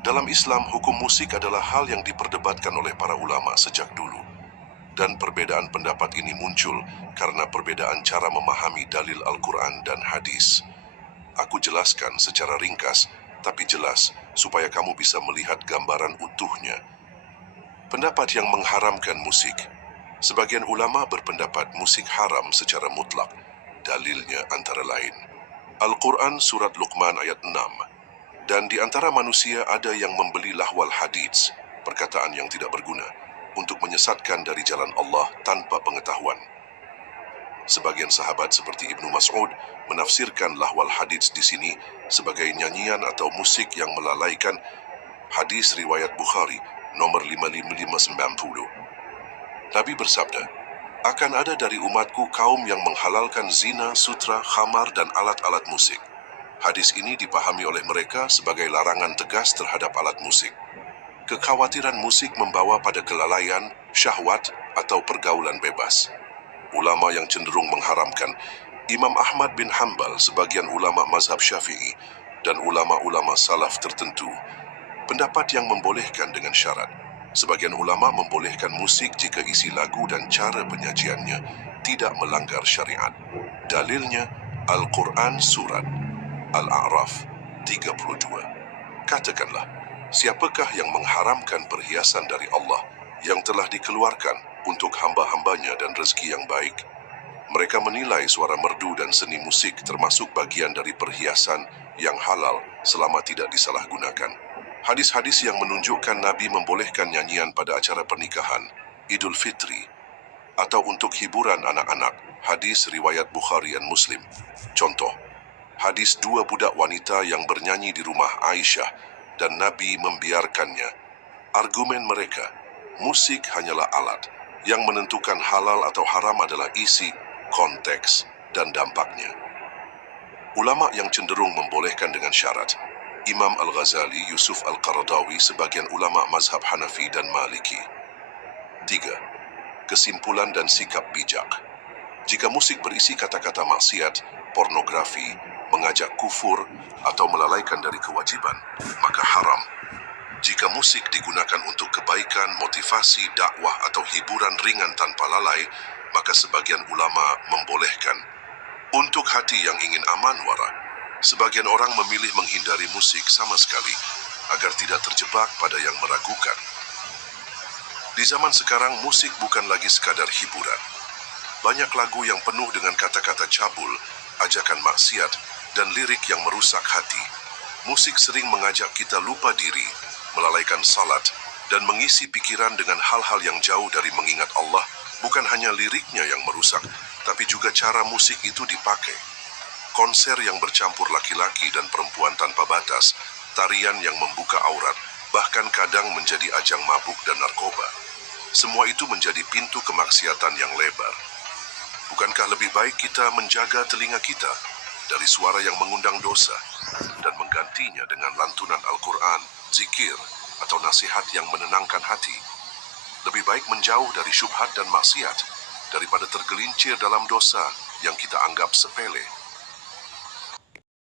Dalam Islam, hukum musik adalah hal yang diperdebatkan oleh para ulama sejak dulu. Dan perbedaan pendapat ini muncul karena perbedaan cara memahami dalil Al-Quran dan hadis. Aku jelaskan secara ringkas, tapi jelas supaya kamu bisa melihat gambaran utuhnya. Pendapat yang mengharamkan musik. Sebagian ulama berpendapat musik haram secara mutlak. Dalilnya antara lain Al-Quran Surat Luqman ayat 6. Dan di antara manusia ada yang membeli lahwal hadits, perkataan yang tidak berguna, untuk menyesatkan dari jalan Allah tanpa pengetahuan. Sebagian sahabat seperti Ibnu Mas'ud menafsirkan lahwal hadits di sini sebagai nyanyian atau musik yang melalaikan. Hadis riwayat Bukhari nomor 5590. Nabi bersabda, akan ada dari umatku kaum yang menghalalkan zina, sutra, khamar, dan alat-alat musik. Hadis ini dipahami oleh mereka sebagai larangan tegas terhadap alat musik. Kekhawatiran musik membawa pada kelalaian, syahwat, atau pergaulan bebas. Ulama yang cenderung mengharamkan, Imam Ahmad bin Hanbal, sebagian ulama mazhab Syafi'i, dan ulama-ulama salaf tertentu. Pendapat yang membolehkan dengan syarat. Sebagian ulama membolehkan musik jika isi lagu dan cara penyajiannya tidak melanggar syariat. Dalilnya Al-Quran Surat Al-A'raf 32. Katakanlah, siapakah yang mengharamkan perhiasan dari Allah yang telah dikeluarkan untuk hamba-hambanya dan rezeki yang baik? Mereka menilai suara merdu dan seni musik termasuk bagian dari perhiasan yang halal selama tidak disalahgunakan. Hadis-hadis yang menunjukkan Nabi membolehkan nyanyian pada acara pernikahan, Idul Fitri, atau untuk hiburan anak-anak, hadis riwayat Bukhari dan Muslim. Contoh, hadis dua budak wanita yang bernyanyi di rumah Aisyah dan Nabi membiarkannya. Argumen mereka, musik hanyalah alat. Yang menentukan halal atau haram adalah isi, konteks, dan dampaknya. Ulama yang cenderung membolehkan dengan syarat. Imam Al-Ghazali, Yusuf Al-Qaradawi, sebagian ulama mazhab Hanafi dan Maliki. 3. Kesimpulan dan sikap bijak. Jika musik berisi kata-kata maksiat, pornografi, mengajak kufur, atau melalaikan dari kewajiban, maka haram. Jika musik digunakan untuk kebaikan, motivasi, dakwah, atau hiburan ringan tanpa lalai, maka sebagian ulama membolehkan. Untuk hati yang ingin aman wara, sebagian orang memilih menghindari musik sama sekali agar tidak terjebak pada yang meragukan. Di zaman sekarang, musik bukan lagi sekadar hiburan. Banyak lagu yang penuh dengan kata-kata cabul, ajakan maksiat, dan lirik yang merusak hati. Musik sering mengajak kita lupa diri, melalaikan salat, dan mengisi pikiran dengan hal-hal yang jauh dari mengingat Allah. Bukan hanya liriknya yang merusak, tapi juga cara musik itu dipakai. Konser yang bercampur laki-laki dan perempuan tanpa batas, tarian yang membuka aurat, bahkan kadang menjadi ajang mabuk dan narkoba. Semua itu menjadi pintu kemaksiatan yang lebar. Bukankah lebih baik kita menjaga telinga kita dari suara yang mengundang dosa dan menggantinya dengan lantunan Al-Quran, zikir, atau nasihat yang menenangkan hati? Lebih baik menjauh dari syubhat dan maksiat daripada tergelincir dalam dosa yang kita anggap sepele.